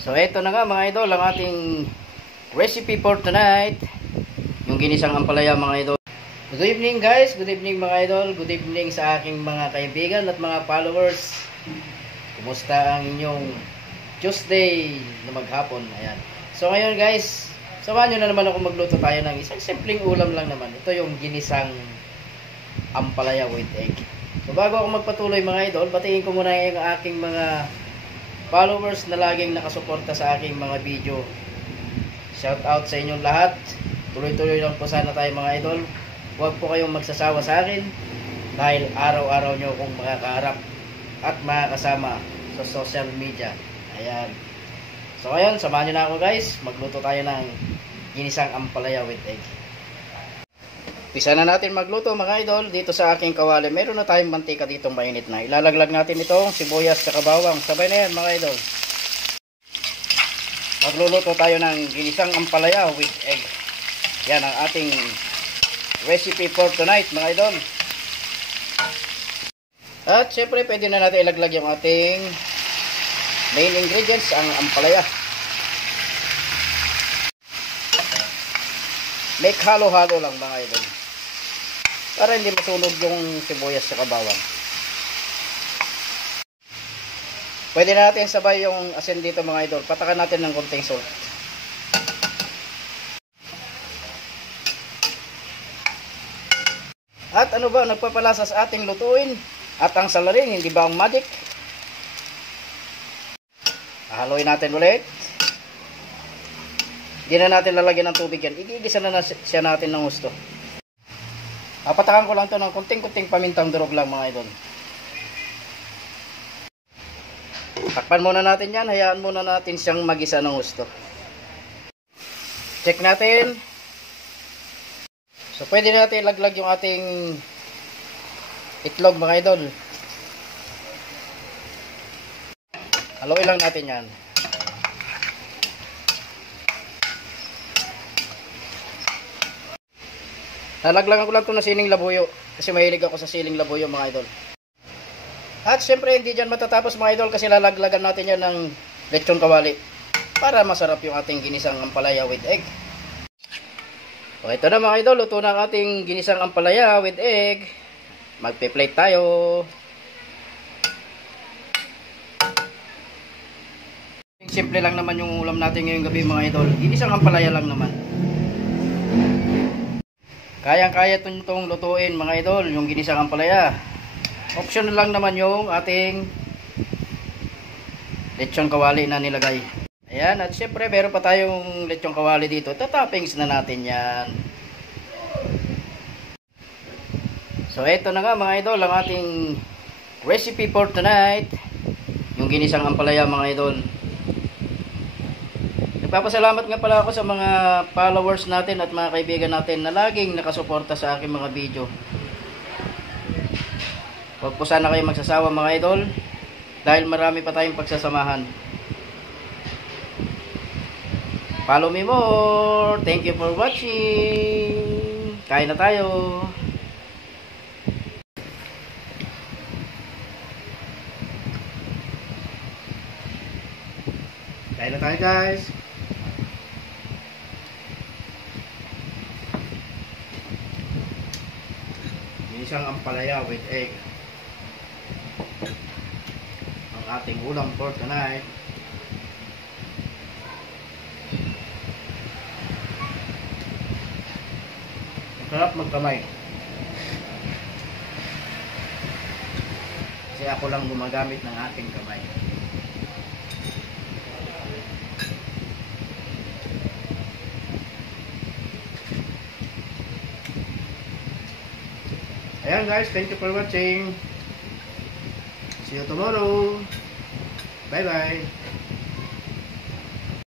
So eto na nga mga idol ang ating recipe for tonight. Yung ginisang ampalaya mga idol. Good evening guys, good evening mga idol. Good evening sa aking mga kaibigan at mga followers. Kumusta ang inyong Tuesday na maghapon? Ayan. So ngayon guys, samahan nyo na naman ako magluto tayo ng isang simpleng ulam lang naman. Ito yung ginisang ampalaya with egg. So bago ako magpatuloy mga idol, batiin ko muna yung aking mga followers na laging nakasuporta sa aking mga video. Shout out sa inyong lahat. Tuloy-tuloy lang po sana tayo mga idol. Huwag po kayong magsasawa sa akin dahil araw-araw nyo akong makakaharap at makakasama sa social media. Ayan. So ngayon, samahan nyo na ako guys. Magluto tayo ng ginisang ampalaya with egg. Pisa na natin magluto mga idol. Dito sa aking kawali, meron na tayong mantika dito mainit na. Ilalaglag natin itong sibuyas at bawang. Sabay na yan mga idol. Magluluto tayo ng ginisang ampalaya with egg. Yan ang ating recipe for tonight mga idol. At syempre pwede na natin ilaglag yung ating main ingredients, ang ampalaya. Make halo-halo lang mga idol, para hindi masunog yung sibuyas sa bawang. Pwede na natin sabay yung asin dito mga idol. Patakan natin ng konting salt. At ano ba nagpapalasa sa ating lutuin? At ang salaring, hindi ba ang magic? Haluin natin ulit. Hindi na natin lalagyan ng tubig yan. Igigisa na siya natin ng gusto. Patakan ko lang to ng kunting-kunting pamintang durog lang mga idol. Takpan muna natin yan. Hayaan muna natin siyang magisa ng gusto. Check natin. So pwede natin ilaglag yung ating itlog mga idol. Haluin lang natin yan. Nalaglagan ko lang ito na siling labuyo kasi mahilig ako sa siling labuyo mga idol. At syempre hindi dyan matatapos mga idol kasi lalaglagan natin yan ng lechon kawali para masarap yung ating ginisang ampalaya with egg. So ito na mga idol, luto na ang ating ginisang ampalaya with egg. Magpe-plate tayo. Simple lang naman yung ulam natin ngayong gabi mga idol. Ginisang ampalaya lang naman. Kayang-kaya itong lutuin mga idol, yung ginisang ampalaya. Optional lang naman yung ating lechon kawali na nilagay. Ayan, at syempre meron pa tayong lechon kawali dito. Tatoppings na natin yan. So eto na nga mga idol, ang ating recipe for tonight. Yung ginisang ampalaya mga idol. Nagpapasalamat nga pala ako sa mga followers natin at mga kaibigan natin na laging nakasuporta sa aking mga video. Huwag po sana kayo magsasawa mga idol dahil marami pa tayong pagsasamahan. Follow me more. Thank you for watching. Kain na tayo. Kain na tayo guys. Isang ampalaya with egg ang ating ulam for tonight. Sarap magkamay kasi ako lang gumagamit ng ating kamay. Ayan guys, thank you for watching. See you tomorrow. Bye bye.